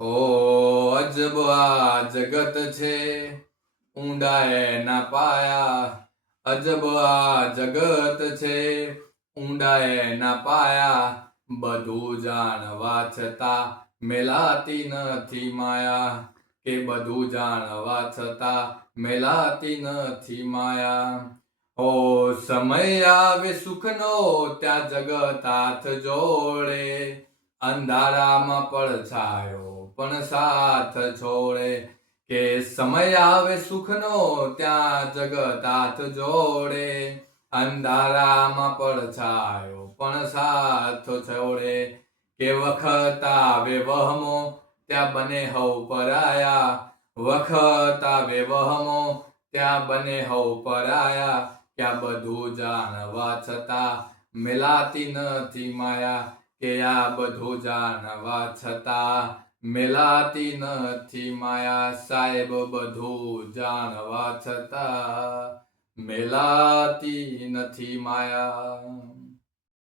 ઓ અજબ આ જગત છે, ઊંડા એના પાયા. અજબ આ જગત છે, ઊંડા એના પાયા. બધું જાણવા છતાં મેલાતી નથી માયા. કે બધું જાણવા છતાં મેલાતી નથી માયા. ઓ સમય આવે સુખનો, ત્યાં જગત હાથ જોડે. અંધારામાં પડછાયો પણ સાથ છોડે. કે સમય આવે સુખનો, ત્યાં જગત હાથ જોડે. અંધારામાં પડછાયો પણ સાથ છોડે. કે વખત આવે વહમો, ત્યાં બને હઉ પરાયા. વખત આવે વહમો, ત્યાં બને હઉ પરાયા. ક્યાં બધું જાણવા છતાં મેલાતી નથી માયા. કે આ બધું જાણવા છતાં મેલાતી નથી માયા. સાહેબ બધું જાણવા છતાં મેલાતી નથી માયા.